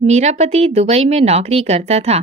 मेरा पति दुबई में नौकरी करता था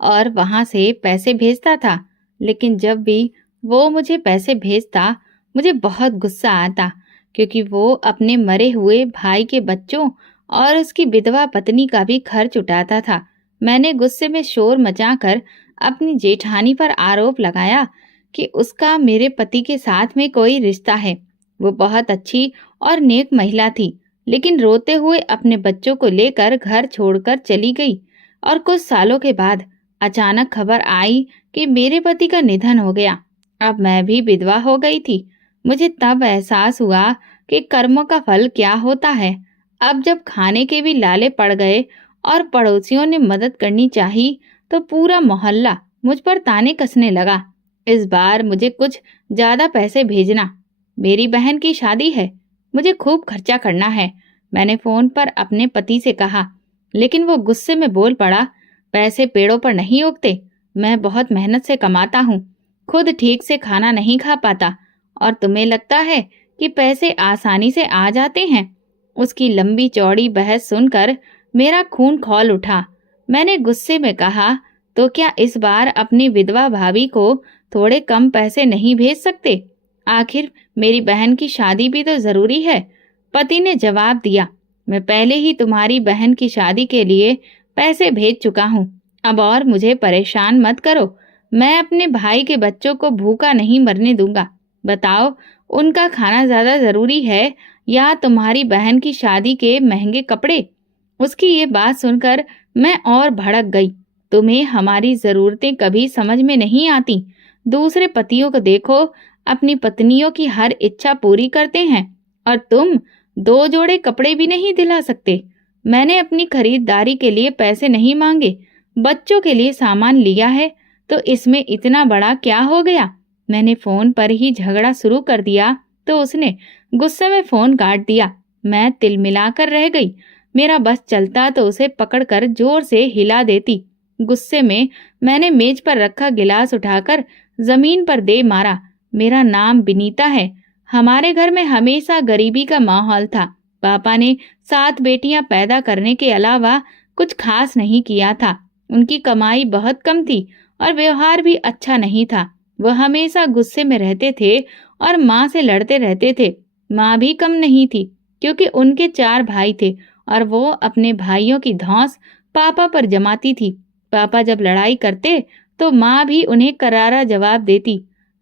और वहां से पैसे भेजता था। लेकिन जब भी वो मुझे पैसे भेजता, मुझे बहुत गुस्सा आता, क्योंकि वो अपने मरे हुए भाई के बच्चों और उसकी विधवा पत्नी का भी खर्च उठाता था। मैंने गुस्से में शोर मचाकर अपनी जेठानी पर आरोप लगाया कि उसका मेरे पति के साथ में कोई रिश्ता है। वो बहुत अच्छी और नेक महिला थी, लेकिन रोते हुए अपने बच्चों को लेकर घर छोड़कर चली गई। और कुछ सालों के बाद अचानक खबर आई कि मेरे पति का निधन हो गया। अब मैं भी विधवा हो गई थी। मुझे तब एहसास हुआ कि कर्मों का फल क्या होता है। अब जब खाने के भी लाले पड़ गए और पड़ोसियों ने मदद करनी चाहिए, तो पूरा मोहल्ला मुझ पर ताने कसने लगा। इस बार मुझे कुछ ज्यादा पैसे भेजना, मेरी बहन की शादी है, मुझे खूब खर्चा करना है, मैंने फोन पर अपने पति से कहा। लेकिन वो गुस्से में बोल पड़ा, पैसे पेड़ों पर नहीं उगते, मैं बहुत मेहनत से कमाता हूँ, खुद ठीक से खाना नहीं खा पाता, और तुम्हें लगता है कि पैसे आसानी से आ जाते हैं। उसकी लंबी चौड़ी बहस सुनकर मेरा खून खौल उठा। मैंने गुस्से में कहा, तो क्या इस बार अपनी विधवा भाभी को थोड़े कम पैसे नहीं भेज सकते? आखिर मेरी बहन की शादी भी तो जरूरी है। पति ने जवाब दिया, मैं पहले ही तुम्हारी बहन की शादी के लिए पैसे भेज चुका हूँ, अब और मुझे परेशान मत करो। मैं अपने भाई के बच्चों को भूखा नहीं मरने दूंगा। बताओ, उनका खाना ज्यादा जरूरी है या तुम्हारी बहन की शादी के महंगे कपड़े? उसकी ये बात सुनकर मैं और भड़क गई। तुम्हें हमारी जरूरतें कभी समझ में नहीं आती। दूसरे पतियों को देखो, अपनी पत्नियों की हर इच्छा पूरी करते हैं, और तुम 2 जोड़े कपड़े भी नहीं दिला सकते। मैंने अपनी खरीदारी के लिए पैसे नहीं मांगे, बच्चों के लिए सामान लिया है, तो इसमें इतना बड़ा क्या हो गया? मैंने फोन पर ही झगड़ा शुरू कर दिया तो उसने गुस्से में फोन काट दिया। मैं तिलमिलाकर रह गई। मेरा बस चलता तो उसे पकड़कर जोर से हिला देती। गुस्से में मैंने मेज पर रखा गिलास उठाकर जमीन पर दे मारा। मेरा नाम विनीता है। हमारे घर में हमेशा गरीबी का माहौल था। पापा ने 7 बेटियां पैदा करने के अलावा कुछ खास नहीं किया था। उनकी कमाई बहुत कम थी और व्यवहार भी अच्छा नहीं था। वह हमेशा गुस्से में रहते थे और माँ से लड़ते रहते थे। माँ भी कम नहीं थी, क्योंकि उनके 4 भाई थे और वो अपने भाइयों की धौंस पापा पर जमाती थी। पापा जब लड़ाई करते तो माँ भी उन्हें करारा जवाब देती।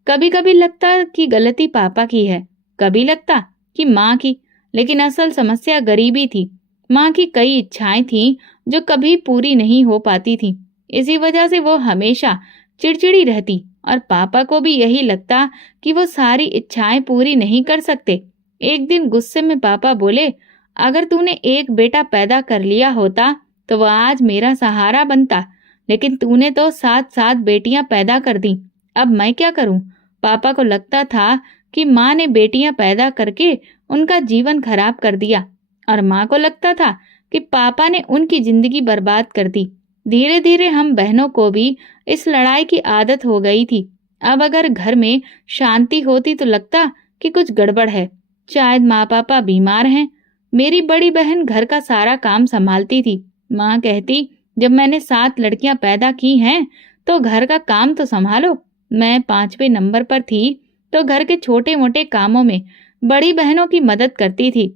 कभी कभी लगता कि गलती पापा की है, कभी लगता कि माँ की, लेकिन असल समस्या गरीबी थी। माँ की कई इच्छाएं थीं जो कभी पूरी नहीं हो पाती थीं। इसी वजह से वो हमेशा चिड़चिड़ी रहती और पापा को भी यही लगता कि वो सारी इच्छाएं पूरी नहीं कर सकते। एक दिन गुस्से में पापा बोले, अगर तूने एक बेटा पैदा कर लिया होता तो वो आज मेरा सहारा बनता, लेकिन तूने तो 7 बेटियां पैदा कर दी। अब मैं क्या करूं? पापा को लगता था कि माँ ने बेटियां पैदा करके उनका जीवन खराब कर दिया, और माँ को लगता था कि पापा ने उनकी जिंदगी बर्बाद कर दी। धीरे धीरे हम बहनों को भी इस लड़ाई की आदत हो गई थी। अब अगर घर में शांति होती तो लगता कि कुछ गड़बड़ है। शायद माँ पापा बीमार हैं। मेरी बड़ी बहन घर का सारा काम संभालती थी। माँ कहती, जब मैंने 7 लड़कियां पैदा की हैं तो घर का काम तो संभालो। मैं 5वें नंबर पर थी तो घर के छोटे मोटे कामों में बड़ी बहनों की मदद करती थी।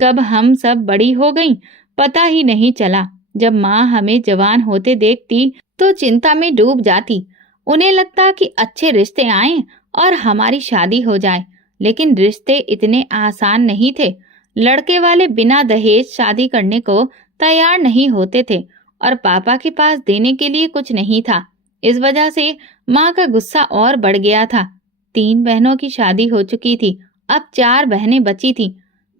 कब हम सब बड़ी हो गईं, पता ही नहीं चला। जब माँ हमें जवान होते देखती तो चिंता में डूब जाती। उन्हें लगता कि अच्छे रिश्ते आएं और हमारी शादी हो जाए, लेकिन रिश्ते इतने आसान नहीं थे। लड़के वाले बिना दहेज शादी करने को तैयार नहीं होते थे और पापा के पास देने के लिए कुछ नहीं था। इस वजह से माँ का गुस्सा और बढ़ गया था। 3 बहनों की शादी हो चुकी थी, अब 4 बहनें बची थी।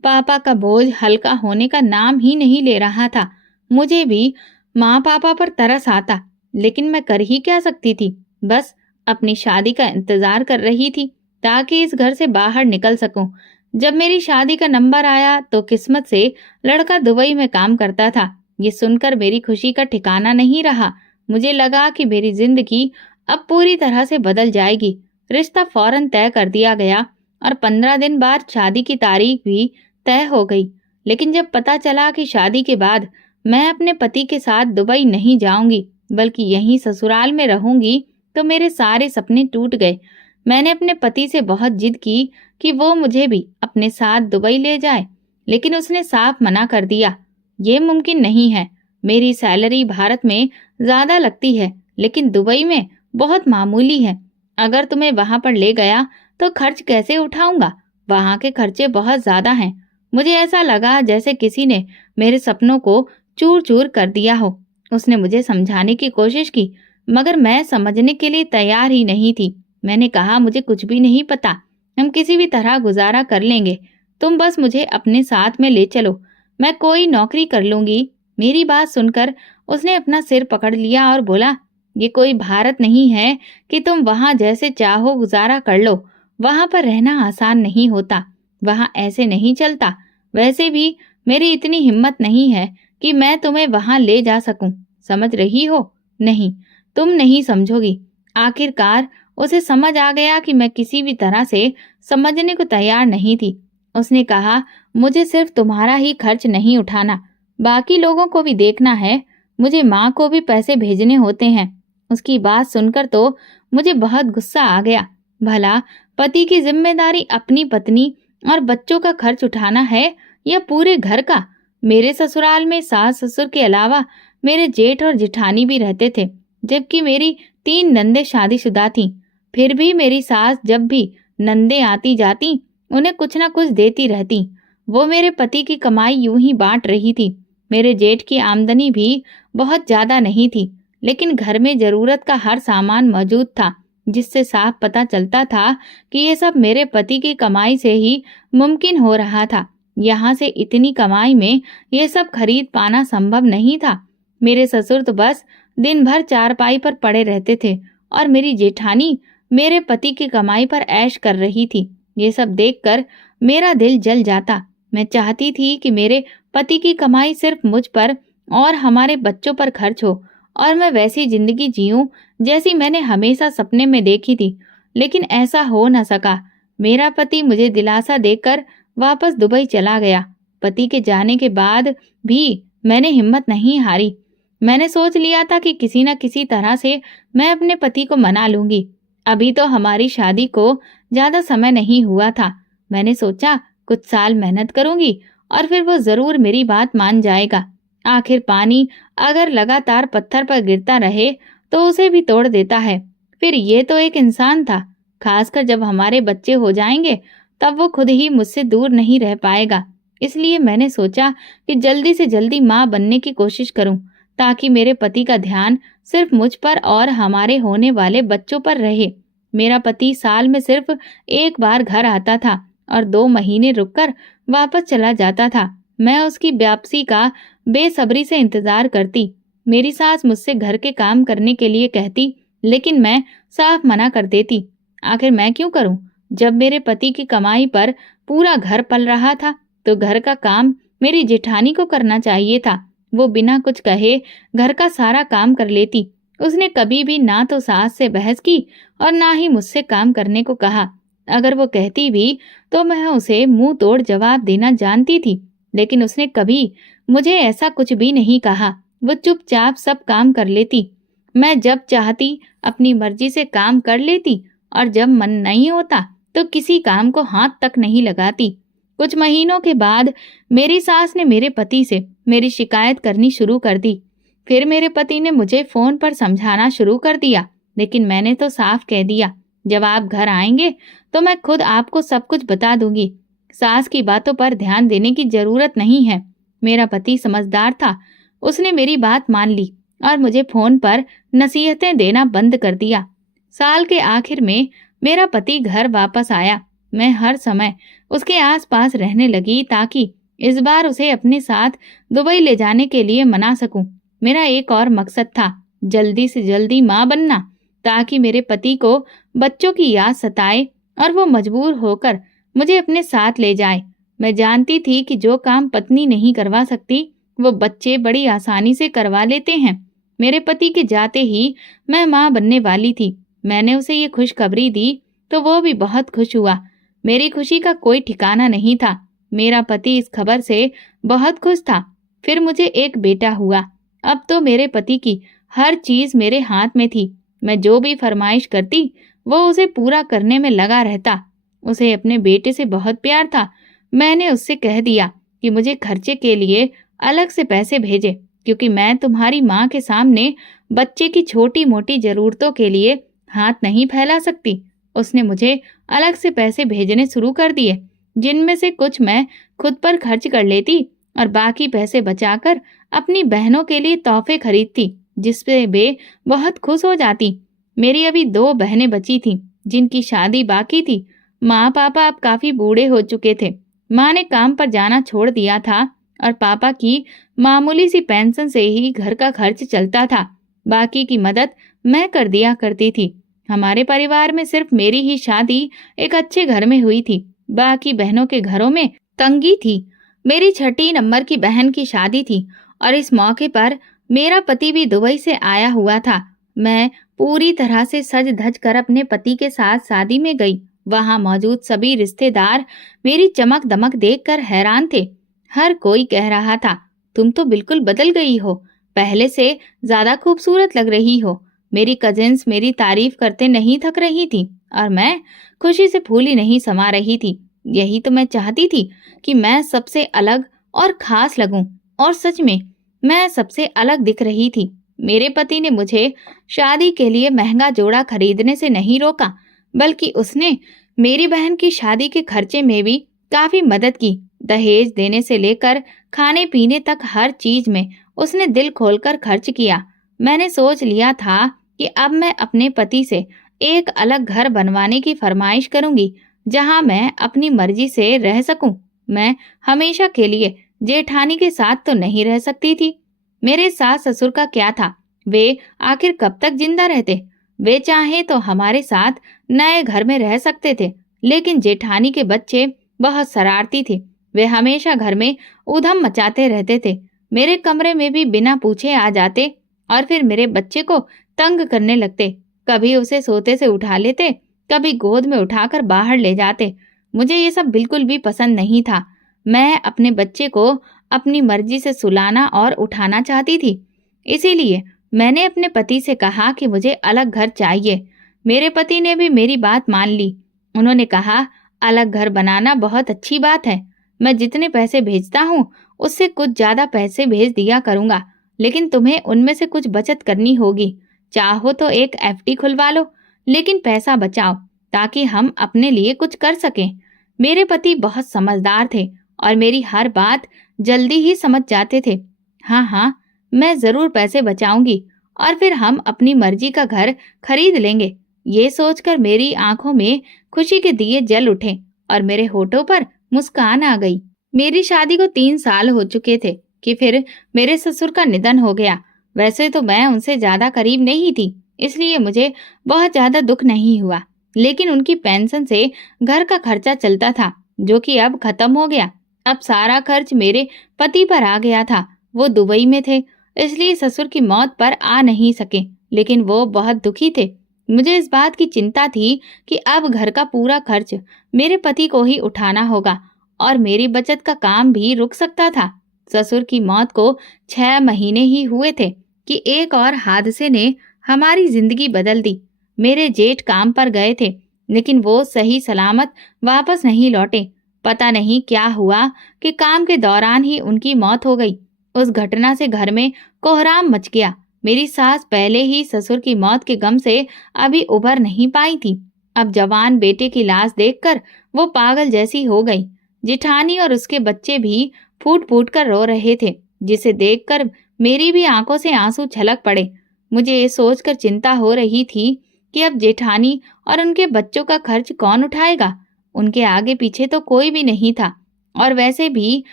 पापा का बोझ हल्का होने का नाम ही नहीं ले रहा था। मुझे भी माँ पापा पर तरस आता, लेकिन मैं कर ही क्या सकती थी? बस अपनी शादी का इंतजार कर रही थी ताकि इस घर से बाहर निकल सकूं। जब मेरी शादी का नंबर आया तो किस्मत से लड़का दुबई में काम करता था। ये सुनकर मेरी खुशी का ठिकाना नहीं रहा। मुझे लगा कि मेरी जिंदगी अब पूरी तरह से बदल जाएगी। रिश्ता फौरन तय कर दिया गया और 15 दिन बाद शादी की तारीख भी तय हो गई। लेकिन जब पता चला कि शादी के बाद मैं अपने पति के साथ दुबई नहीं जाऊंगी, बल्कि यहीं ससुराल में रहूंगी, तो मेरे सारे सपने टूट गए। मैंने अपने पति से बहुत जिद की कि वो मुझे भी अपने साथ दुबई ले जाए, लेकिन उसने साफ मना कर दिया। ये मुमकिन नहीं है। मेरी सैलरी भारत में ज्यादा लगती है, लेकिन दुबई में बहुत मामूली है। अगर तुम्हें वहां पर ले गया तो खर्च कैसे उठाऊंगा? वहां के खर्चे बहुत ज्यादा हैं। मुझे ऐसा लगा जैसे किसी ने मेरे सपनों को चूर चूर कर दिया हो। उसने मुझे समझाने की कोशिश की, मगर मैं समझने के लिए तैयार ही नहीं थी। मैंने कहा, मुझे कुछ भी नहीं पता, हम किसी भी तरह गुजारा कर लेंगे। तुम बस मुझे अपने साथ में ले चलो, मैं कोई नौकरी कर लूंगी। मेरी बात सुनकर उसने अपना सिर पकड़ लिया और बोला, ये कोई भारत नहीं है कि तुम वहां जैसे चाहो गुजारा कर लो। वहां पर रहना आसान नहीं होता, वहां ऐसे नहीं चलता। वैसे भी मेरी इतनी हिम्मत नहीं है कि मैं तुम्हें वहां ले जा सकूं। समझ रही हो? नहीं, तुम नहीं समझोगी। आखिरकार उसे समझ आ गया कि मैं किसी भी तरह से समझने को तैयार नहीं थी। उसने कहा, मुझे सिर्फ तुम्हारा ही खर्च नहीं उठाना, बाकी लोगों को भी देखना है। मुझे माँ को भी पैसे भेजने होते हैं। उसकी बात सुनकर तो मुझे बहुत गुस्सा आ गया। भला पति की जिम्मेदारी अपनी पत्नी और बच्चों का खर्च उठाना है या पूरे घर का? मेरे ससुराल में सास ससुर के अलावा मेरे जेठ और जेठानी भी रहते थे, जबकि मेरी 3 नंदे शादीशुदा थीं। फिर भी मेरी सास जब भी नंदे आती जाती, उन्हें कुछ न कुछ देती रहती। वो मेरे पति की कमाई यूं ही बांट रही थी। मेरे जेठ की आमदनी भी बहुत ज्यादा नहीं थी, लेकिन घर में जरूरत का हर सामान मौजूद था, जिससे साफ पता चलता था कि ये सब मेरे पति की कमाई से ही मुमकिन हो रहा था। यहाँ से इतनी कमाई में ये सब खरीद पाना संभव नहीं था। मेरे ससुर तो बस दिन भर चारपाई पर पड़े रहते थे और मेरी जेठानी मेरे पति की कमाई पर ऐश कर रही थी। ये सब देखकर मेरा दिल जल जाता। मैं चाहती थी कि मेरे पति की कमाई सिर्फ मुझ पर और हमारे बच्चों पर खर्च हो और मैं वैसी जिंदगी जीऊं जैसी मैंने हमेशा सपने में देखी थी, लेकिन ऐसा हो न सका। मेरा पति मुझे दिलासा देकर वापस दुबई चला गया। पति के जाने के बाद भी मैंने हिम्मत नहीं हारी। मैंने सोच लिया था कि किसी न किसी तरह से मैं अपने पति को मना लूंगी। अभी तो हमारी शादी को ज्यादा समय नहीं हुआ था। मैंने सोचा कुछ साल मेहनत करूंगी और फिर वो जरूर मेरी बात मान जाएगा। आखिर पानी अगर लगातार पत्थर पर गिरता रहे तो उसे भी तोड़ देता है। फिर ये तो एक इंसान था, खासकर जब हमारे बच्चे हो जाएंगे तब वो खुद ही मुझसे दूर नहीं रह पाएगा। इसलिए मैंने सोचा कि जल्दी से जल्दी माँ बनने की कोशिश करूं, ताकि मेरे पति का ध्यान सिर्फ मुझ पर और हमारे होने वाले बच्चों पर रहे। मेरा पति साल में सिर्फ एक बार घर आता था और 2 महीने रुककर वापस चला जाता था। मैं उसकी वापसी का बेसब्री से इंतजार करती। मेरी सास मुझसे घर के काम करने के लिए कहती, लेकिन मैं साफ मना कर देती। आखिर मैं क्यों करूं? जब मेरे पति की कमाई पर पूरा घर पल रहा था, तो घर का काम मेरी जेठानी को करना चाहिए था। वो बिना कुछ कहे घर का सारा काम कर लेती। उसने कभी भी ना तो सास से बहस की और ना ही मुझसे काम करने को कहा। अगर वो कहती भी तो मैं उसे मुंह तोड़ जवाब देना जानती थी, लेकिन उसने कभी मुझे ऐसा कुछ भी नहीं कहा। वो चुपचाप सब काम कर लेती। मैं जब चाहती अपनी मर्जी से काम कर लेती और जब मन नहीं होता तो किसी काम को हाथ तक नहीं लगाती। कुछ महीनों के बाद मेरी सास ने मेरे पति से मेरी शिकायत करनी शुरू कर दी। फिर मेरे पति ने मुझे फोन पर समझाना शुरू कर दिया, लेकिन मैंने तो साफ कह दिया, जब आप घर आएंगे तो मैं खुद आपको सब कुछ बता दूंगी। सास की बातों पर ध्यान देने की जरूरत नहीं है। मेरा पति समझदार था। उसने मेरी बात मान ली और मुझे फोन पर नसीहतें देना बंद कर दिया। साल के आखिर में मेरा पति घर वापस आया। मैं हर समय उसके आसपास रहने लगी ताकि इस बार उसे अपने साथ दुबई ले जाने के लिए मना सकूं। मेरा एक और मकसद था, जल्दी से जल्दी माँ बनना, ताकि मेरे पति को बच्चों की याद सताए और वो मजबूर होकर मुझे अपने साथ ले जाए। मैं जानती थी कि जो काम पत्नी नहीं करवा सकती वो बच्चे बड़ी आसानी से करवा लेते हैं। मेरे पति के जाते ही मैं माँ बनने वाली थी। मैंने उसे ये खुशखबरी दी तो वो भी बहुत खुश हुआ। मेरी खुशी का कोई ठिकाना नहीं था। मेरा पति इस खबर से बहुत खुश था। फिर मुझे एक बेटा हुआ। अब तो मेरे पति की हर चीज मेरे हाथ में थी। मैं जो भी फरमाइश करती वो उसे पूरा करने में लगा रहता। उसे अपने बेटे से बहुत प्यार था। मैंने उससे कह दिया कि मुझे खर्चे के लिए अलग से पैसे भेजे, क्योंकि मैं तुम्हारी माँ के सामने बच्चे की छोटी मोटी जरूरतों के लिए हाथ नहीं फैला सकती। उसने मुझे अलग से पैसे भेजने शुरू कर दिए, जिनमें से कुछ मैं खुद पर खर्च कर लेती और बाकी पैसे बचाकर अपनी बहनों के लिए तोहफे खरीदती, जिससे वे बहुत खुश हो जाती। मेरी अभी 2 बहनें बची थीं, जिनकी शादी बाकी थी। माँ पापा अब काफी बूढ़े हो चुके थे। माँ ने काम पर जाना छोड़ दिया था और पापा की मामूली सी पेंशन से ही घर का खर्च चलता था। बाकी की मदद मैं कर दिया करती थी। हमारे परिवार में सिर्फ मेरी ही शादी एक अच्छे घर में हुई थी। बाकी बहनों के घरों में तंगी थी। मेरी छठी नंबर की बहन की शादी थी और इस मौके पर मेरा पति भी दुबई से आया हुआ था। मैं पूरी तरह से सज धज कर अपने पति के साथ शादी में गई। वहां मौजूद सभी रिश्तेदार मेरी चमक दमक देखकर हैरान थे। हर कोई कह रहा था, तुम तो बिल्कुल बदल गई हो, पहले से ज्यादा खूबसूरत लग रही हो। मेरी कजिन्स मेरी तारीफ करते नहीं थक रही थी और मैं खुशी से फूली नहीं समा रही थी। यही तो मैं चाहती थी कि मैं सबसे अलग और खास लगूं, और सच में मैं सबसे अलग दिख रही थी। मेरे पति ने मुझे शादी के लिए महंगा जोड़ा खरीदने से नहीं रोका, बल्कि उसने मेरी बहन की शादी के खर्चे में भी काफी मदद की। दहेज देने से लेकर खाने पीने तक हर चीज में उसने दिल खोलकर खर्च किया। मैंने सोच लिया था कि अब मैं अपने पति से एक अलग घर बनवाने की फरमाइश करूंगी, जहां मैं अपनी मर्जी से रह सकूं। मैं हमेशा के लिए जेठानी के साथ तो नहीं रह सकती थी। मेरे सास ससुर का क्या था, वे आखिर कब तक जिंदा रहते। वे चाहे तो हमारे साथ नए घर में रह सकते थे, लेकिन जेठानी के बच्चे बहुत शरारती थे। वे हमेशा घर में ऊधम मचाते रहते थे। मेरे कमरे में भी बिना पूछे आ जाते और फिर मेरे बच्चे को तंग करने लगते। कभी उसे सोते से उठा लेते, कभी गोद में उठाकर बाहर ले जाते। मुझे ये सब बिल्कुल भी पसंद नहीं था। मैं अपने बच्चे को अपनी मर्जी से सुलाना और उठाना चाहती थी। इसीलिए मैंने अपने पति से कहा कि मुझे अलग घर चाहिए। मेरे पति ने भी मेरी बात मान ली। उन्होंने कहा, अलग घर बनाना बहुत अच्छी बात है। मैं जितने पैसे भेजता हूँ उससे कुछ ज्यादा पैसे भेज दिया करूंगा, लेकिन तुम्हें उनमें से कुछ बचत करनी होगी। चाहो तो एक एफडी खुलवा लो, लेकिन पैसा बचाओ ताकि हम अपने लिए कुछ कर सकें। मेरे पति बहुत समझदार थे और मेरी हर बात जल्दी ही समझ जाते थे। हाँ हाँ, मैं जरूर पैसे बचाऊंगी और फिर हम अपनी मर्जी का घर खरीद लेंगे। ये सोचकर मेरी आंखों में खुशी के दिए जल उठे और मेरे होठों पर मुस्कान आ गई। मेरी शादी को 3 साल हो चुके थे कि फिर मेरे ससुर का निधन हो गया। वैसे तो मैं उनसे ज्यादा करीब नहीं थी, इसलिए मुझे बहुत ज्यादा दुख नहीं हुआ, लेकिन उनकी पेंशन से घर का खर्चा चलता था, जो कि अब खत्म हो गया। अब सारा खर्च मेरे पति पर आ गया था। वो दुबई में थे, इसलिए ससुर की मौत पर आ नहीं सके, लेकिन वो बहुत दुखी थे। मुझे इस बात की चिंता थी कि अब घर का पूरा खर्च मेरे पति को ही उठाना होगा और मेरी बचत का काम भी रुक सकता था। ससुर की मौत को 6 महीने ही हुए थे कि एक और हादसे ने हमारी जिंदगी बदल दी। मेरे जेठ काम पर गए थे, लेकिन वो सही सलामत वापस नहीं लौटे। पता नहीं क्या हुआ कि काम के दौरान ही उनकी मौत हो गई। उस घटना से घर में कोहराम मच गया। मेरी सास पहले ही ससुर की मौत के गम से अभी उभर नहीं पाई थी। अब जवान बेटे की लाश देखकर वो पागल जैसी हो गई। जिठानी और उसके बच्चे भी फूट फूट कर रो रहे थे, जिसे देखकर मेरी भी आंखों से आंसू छलक पड़े। मुझे ये सोचकर चिंता हो रही थी कि अब जेठानी और उनके बच्चों का खर्च कौन उठाएगा। उनके आगे पीछे तो कोई भी नहीं था, और वैसे भी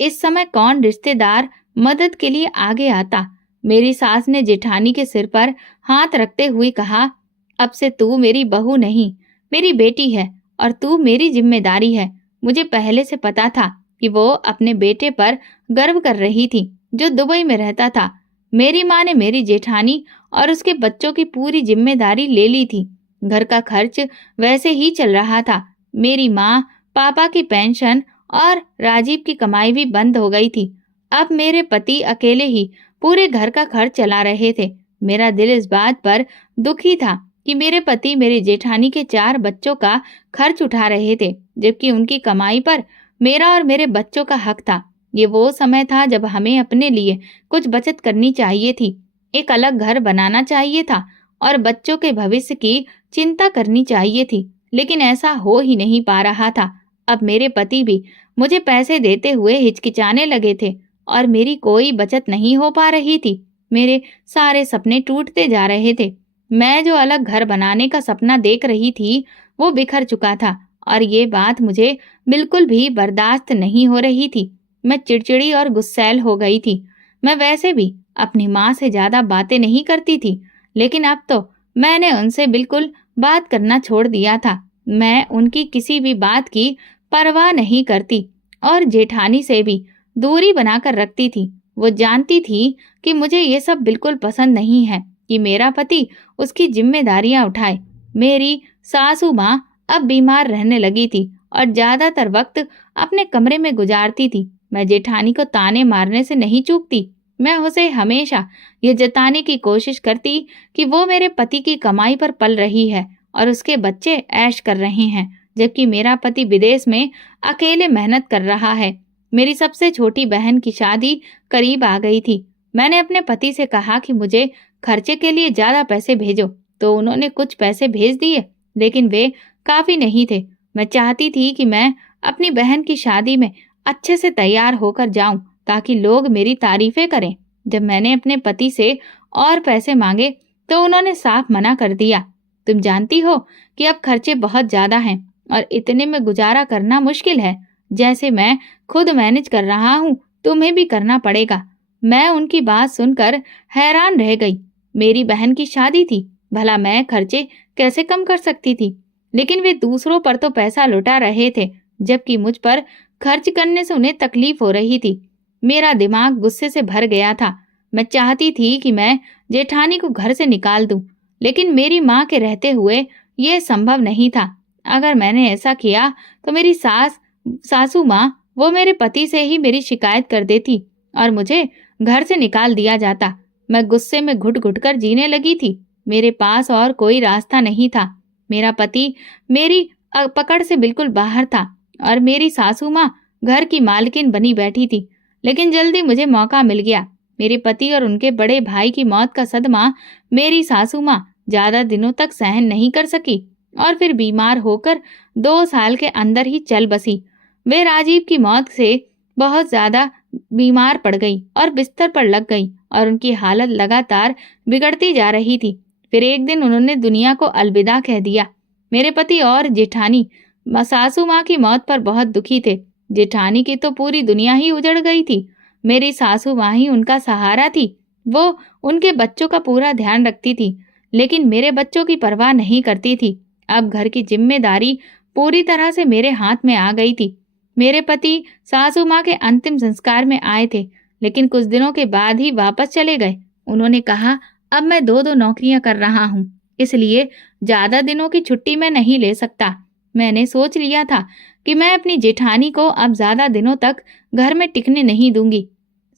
इस समय कौन रिश्तेदार मदद के लिए आगे आता। मेरी सास ने जेठानी के सिर पर हाथ रखते हुए कहा, अब से तू मेरी बहू नहीं, मेरी बेटी है और तू मेरी जिम्मेदारी है। मुझे पहले से पता था कि वो अपने बेटे पर गर्व कर रही थी, जो दुबई में रहता था। मेरी माँ ने मेरी जेठानी और उसके बच्चों की पूरी जिम्मेदारी ले ली थी। घर का खर्च वैसे ही चल रहा था। मेरी माँ, पापा की पेंशन और राजीव की कमाई भी बंद हो गई थी। अब मेरे पति अकेले ही पूरे घर का खर्च चला रहे थे। मेरा दिल इस बात पर दुखी था कि मेरे पति मेरी जेठानी के 4 बच्चों का खर्च उठा रहे थे, जबकि उनकी कमाई पर मेरा और मेरे बच्चों का हक था। ये वो समय था जब हमें अपने लिए कुछ बचत करनी चाहिए थी, एक अलग घर बनाना चाहिए था और बच्चों के भविष्य की चिंता करनी चाहिए थी, लेकिन ऐसा हो ही नहीं पा रहा था। अब मेरे पति भी मुझे पैसे देते हुए हिचकिचाने लगे थे और मेरी कोई बचत नहीं हो पा रही थी। मेरे सारे सपने टूटते जा रहे थे। मैं जो अलग घर बनाने का सपना देख रही थी, वो बिखर चुका था और ये बात मुझे बिल्कुल भी बर्दाश्त नहीं हो रही थी। मैं चिड़चिड़ी और गुस्सैल हो गई थी। मैं वैसे भी अपनी माँ से ज्यादा बातें नहीं करती थी, लेकिन अब तो मैंने उनसे बिल्कुल बात करना छोड़ दिया था। मैं उनकी किसी भी बात की परवाह नहीं करती और जेठानी से भी दूरी बनाकर रखती थी। वो जानती थी कि मुझे ये सब बिल्कुल पसंद नहीं है कि मेरा पति उसकी जिम्मेदारियां उठाए। मेरी सासू माँ अब बीमार रहने लगी थी और ज्यादातर वक्त अपने कमरे में गुजारती थी। मैं जेठानी को ताने मारने से नहीं चूकती। मैं उसे हमेशा ये जताने की कोशिश करती कि वो मेरे पति की कमाई पर पल रही है और उसके बच्चे ऐश कर रहे हैं, जबकि मेरा पति विदेश में अकेले मेहनत कर रहा है। मेरी सबसे छोटी बहन की शादी करीब आ गई थी। मैंने अपने पति से कहा कि मुझे खर्चे के लिए ज्यादा पैसे भेजो, तो उन्होंने कुछ पैसे भेज दिए, लेकिन वे काफी नहीं थे। मैं चाहती थी कि मैं अपनी बहन की शादी में अच्छे से तैयार होकर जाऊं ताकि लोग मेरी तारीफें करें। जब मैंने अपने पति से और पैसे मांगे तो उन्होंने साफ मना कर दिया। तुम जानती हो कि अब खर्चे बहुत ज्यादा हैं और इतने में गुजारा करना मुश्किल है। जैसे मैं खुद मैनेज कर रहा हूँ, तुम्हें भी करना पड़ेगा। मैं उनकी बात सुनकर हैरान रह गई। मेरी बहन की शादी थी, भला मैं खर्चे कैसे कम कर सकती थी? लेकिन वे दूसरों पर तो पैसा लुटा रहे थे, जबकि मुझ पर खर्च करने से उन्हें तकलीफ हो रही थी। मेरा दिमाग गुस्से से भर गया था। मैं चाहती थी कि मैं जेठानी को घर से निकाल दूं, लेकिन मेरी माँ के रहते हुए यह संभव नहीं था। अगर मैंने ऐसा किया तो मेरी सासू माँ वो मेरे पति से ही मेरी शिकायत कर देती और मुझे घर से निकाल दिया जाता। मैं गुस्से में घुट घुट कर जीने लगी थी। मेरे पास और कोई रास्ता नहीं था। मेरा पति मेरी पकड़ से बिल्कुल बाहर था और मेरी सासू माँ घर की मालकिन बनी बैठी थी। लेकिन जल्दी मुझे मौका मिल गया। मेरे पति और उनके बड़े भाई की मौत का सदमा मेरी सासू माँ ज्यादा दिनों तक सहन नहीं कर सकी और फिर बीमार होकर 2 साल के अंदर ही चल बसी। वे राजीव की मौत से बहुत ज्यादा बीमार पड़ गई और बिस्तर पर लग गई और उनकी हालत लगातार बिगड़ती जा रही थी। फिर एक दिन उन्होंने दुनिया को अलविदा कह दिया। मेरे पति और जेठानी सासू माँ की मौत पर बहुत दुखी थे। जेठानी की तो पूरी दुनिया ही उजड़ गई थी। मेरी सासू माँ ही उनका सहारा थी। वो उनके बच्चों का पूरा ध्यान रखती थी, लेकिन मेरे बच्चों की परवाह नहीं करती थी। अब घर की जिम्मेदारी पूरी तरह से मेरे हाथ में आ गई थी। मेरे पति सासू माँ के अंतिम संस्कार में आए थे, लेकिन कुछ दिनों के बाद ही वापस चले गए। उन्होंने कहा, अब मैं 2-2 नौकरियां कर रहा हूँ, इसलिए ज्यादा दिनों की छुट्टी मैं नहीं ले सकता। मैंने सोच लिया था कि मैं अपनी जेठानी को अब ज्यादा दिनों तक घर में टिकने नहीं दूंगी।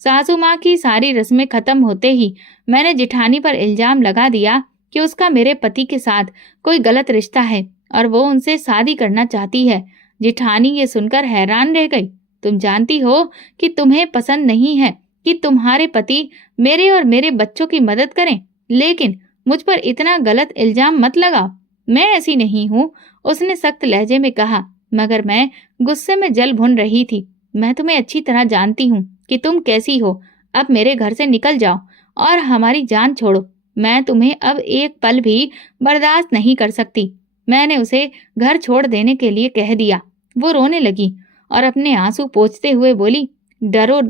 सासू माँ की सारी रस्में खत्म होते ही मैंने जेठानी पर इल्जाम लगा दिया कि उसका मेरे पति के साथ कोई गलत रिश्ता है और वो उनसे शादी करना चाहती है। जेठानी ये सुनकर हैरान रह गई। तुम जानती हो कि तुम्हें पसंद नहीं है कि तुम्हारे पति मेरे और मेरे बच्चों की मदद करें, लेकिन मुझ पर इतना गलत इल्जाम मत लगाओ। मैं ऐसी नहीं हूँ, उसने सख्त लहजे में कहा, मगर मैं गुस्से में जल भुन रही थी। मैं तुम्हें अच्छी तरह जानती हूँ कि तुम कैसी हो। अब मेरे घर से निकल जाओ और हमारी जान छोड़ो। मैं तुम्हें अब एक पल भी बर्दाश्त नहीं कर सकती। मैंने उसे घर छोड़ देने के लिए कह दिया। वो रोने लगी और अपने आंसू पोंछते हुए बोली, डरो,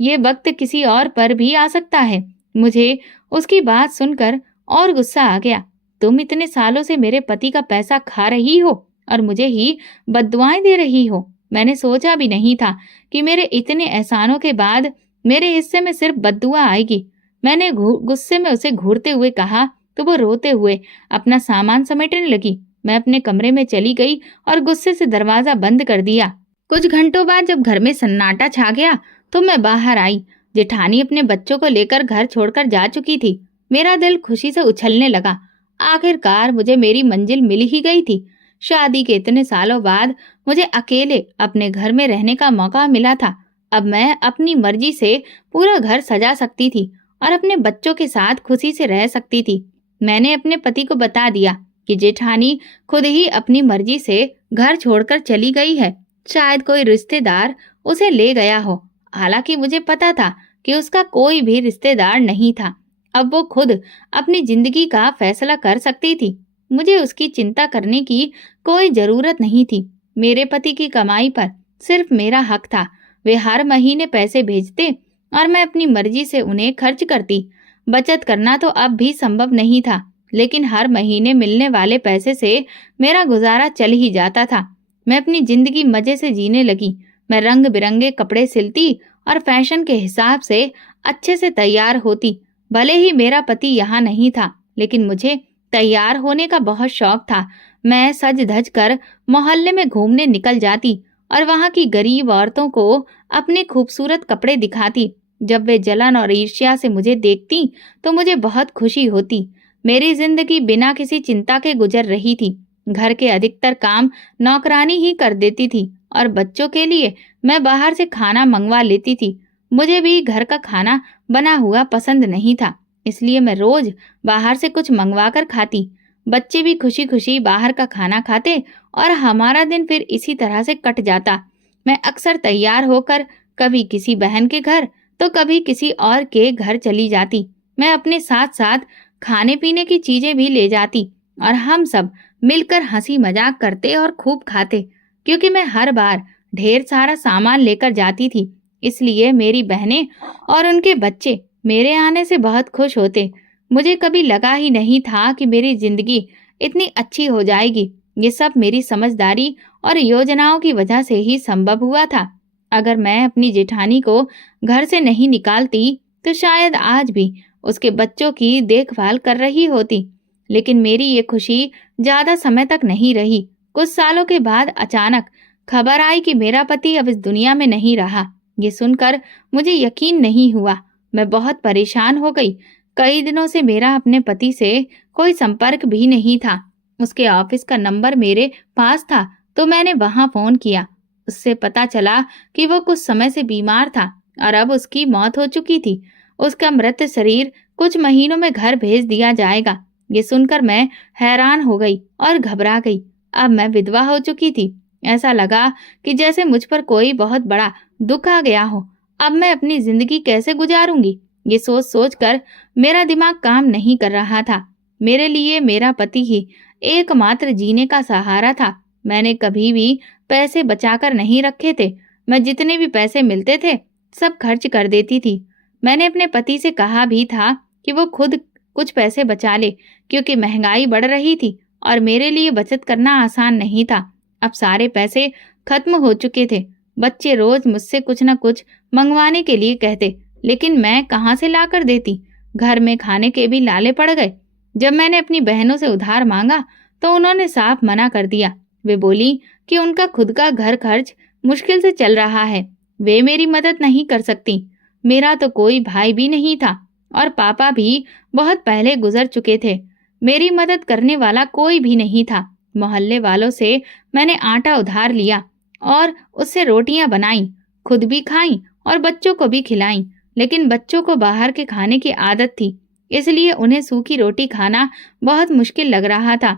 ये वक्त किसी और पर भी आ सकता है। मुझे उसकी बात सुनकर और गुस्सा आ गया। तुम इतने सालों से मेरे पति का पैसा खा रही हो और मुझे ही बद्दुआएं दे रही हो। मैंने सोचा भी नहीं था कि मेरे इतने एहसानों के बाद मेरे हिस्से में सिर्फ बद्दुआ आएगी। मैंने गुस्से में उसे घूरते हुए कहा तो वो रोते हुए अपना सामान समेटने लगी। मैं अपने कमरे में चली गई और गुस्से से दरवाजा बंद कर दिया। कुछ घंटों बाद जब घर में सन्नाटा छा गया तो मैं बाहर आई जेठानी अपने बच्चों को लेकर घर छोड़कर जा चुकी थी। मेरा दिल खुशी से उछलने लगा। आखिरकार मुझे मेरी मंजिल मिल ही गई थी। शादी के इतने सालों बाद मुझे अकेले अपने घर में रहने का मौका मिला था। अब मैं अपनी मर्जी से पूरा घर सजा सकती थी और अपने बच्चों के साथ खुशी से रह सकती थी। मैंने अपने पति को बता दिया कि जेठानी खुद ही अपनी मर्जी से घर छोड़कर चली गई है। शायद कोई रिश्तेदार उसे ले गया हो। हालांकि मुझे पता था कि उसका कोई भी रिश्तेदार नहीं था। अब वो खुद अपनी जिंदगी का फैसला कर सकती थी। मुझे उसकी चिंता करने की कोई जरूरत नहीं थी। मेरे पति की कमाई पर सिर्फ मेरा हक था। वे हर महीने पैसे भेजते और मैं अपनी मर्जी से उन्हें खर्च करती। बचत करना तो अब भी संभव नहीं था, लेकिन हर महीने मिलने वाले पैसे से मेरा गुजारा चल ही जाता था। मैं अपनी जिंदगी मजे से जीने लगी। मैं रंग बिरंगे कपड़े सिलती और फैशन के हिसाब से अच्छे से तैयार होती। भले ही मेरा पति यहाँ नहीं था, लेकिन मुझे तैयार होने का बहुत शौक था। मैं सज धज कर मोहल्ले में घूमने निकल जाती और वहाँ की गरीब औरतों को अपने खूबसूरत कपड़े दिखाती। जब वे जलन और ईर्ष्या से मुझे देखती तो मुझे बहुत खुशी होती। मेरी जिंदगी बिना किसी चिंता के गुजर रही थी। घर के अधिकतर काम नौकरानी ही कर देती थी और बच्चों के लिए मैं बाहर से खाना मंगवा लेती थी। मुझे भी घर का खाना बना हुआ पसंद नहीं था, इसलिए मैं रोज बाहर से कुछ मंगवा कर खाती। बच्चे भी खुशी खुशी बाहर का खाना खाते और हमारा दिन फिर इसी तरह से कट जाता। मैं अक्सर तैयार होकर कभी किसी बहन के घर तो कभी किसी और के घर चली जाती। मैं अपने साथ साथ खाने पीने की चीजें भी ले जाती और हम सब मिलकर हंसी मजाक करते और खूब खाते। क्योंकि मैं हर बार ढेर सारा सामान लेकर जाती थी, इसलिए मेरी बहनें और उनके बच्चे मेरे आने से बहुत खुश होते। मुझे कभी लगा ही नहीं था कि मेरी जिंदगी इतनी अच्छी हो जाएगी। ये सब मेरी समझदारी और योजनाओं की वजह से ही संभव हुआ था। अगर मैं अपनी जेठानी को घर से नहीं निकालती तो शायद आज भी उसके बच्चों की देखभाल कर रही होती। लेकिन मेरी ये खुशी ज्यादा समय तक नहीं रही। कुछ सालों के बाद अचानक खबर आई कि मेरा पति अब इस दुनिया में नहीं रहा। ये सुनकर मुझे यकीन नहीं हुआ। मैं बहुत परेशान हो गई। कई दिनों से मेरा अपने पति से कोई संपर्क भी नहीं था। उसके ऑफिस का नंबर मेरे पास था तो मैंने वहां फोन किया। उससे पता चला कि वो कुछ समय से बीमार था और अब उसकी मौत हो चुकी थी। उसका मृत शरीर कुछ महीनों में घर भेज दिया जाएगा। ये सुनकर मैं हैरान हो गई और घबरा गई। अब मैं विधवा हो चुकी थी। ऐसा लगा कि जैसे मुझ पर कोई बहुत बड़ा दुख आ गया हो। अब मैं अपनी जिंदगी कैसे गुजारूंगी? ये सोच सोच कर मेरा दिमाग काम नहीं कर रहा था। मेरे लिए मेरा पति ही एकमात्र जीने का सहारा था। मैंने कभी भी पैसे बचाकर नहीं रखे थे। मैं जितने भी पैसे मिलते थे सब खर्च कर देती थी। मैंने अपने पति से कहा भी था कि वो खुद कुछ पैसे बचा ले, क्योंकि महंगाई बढ़ रही थी और मेरे लिए बचत करना आसान नहीं था। अब सारे पैसे खत्म हो चुके थे। बच्चे रोज मुझसे कुछ न कुछ मंगवाने के लिए कहते, लेकिन मैं कहाँ से ला कर देती? घर में खाने के भी लाले पड़ गए। जब मैंने अपनी बहनों से उधार मांगा तो उन्होंने साफ मना कर दिया। वे बोली कि उनका खुद का घर खर्च मुश्किल से चल रहा है, वे मेरी मदद नहीं कर सकती। मेरा तो कोई भाई भी नहीं था और पापा भी बहुत पहले गुजर चुके थे। मेरी मदद करने वाला कोई भी नहीं था। मोहल्ले वालों से मैंने आटा उधार लिया और उससे रोटियां बनाई, खुद भी खाई और बच्चों को भी खिलाई। लेकिन बच्चों को बाहर के खाने की आदत थी, इसलिए उन्हें सूखी रोटी खाना बहुत मुश्किल लग रहा था।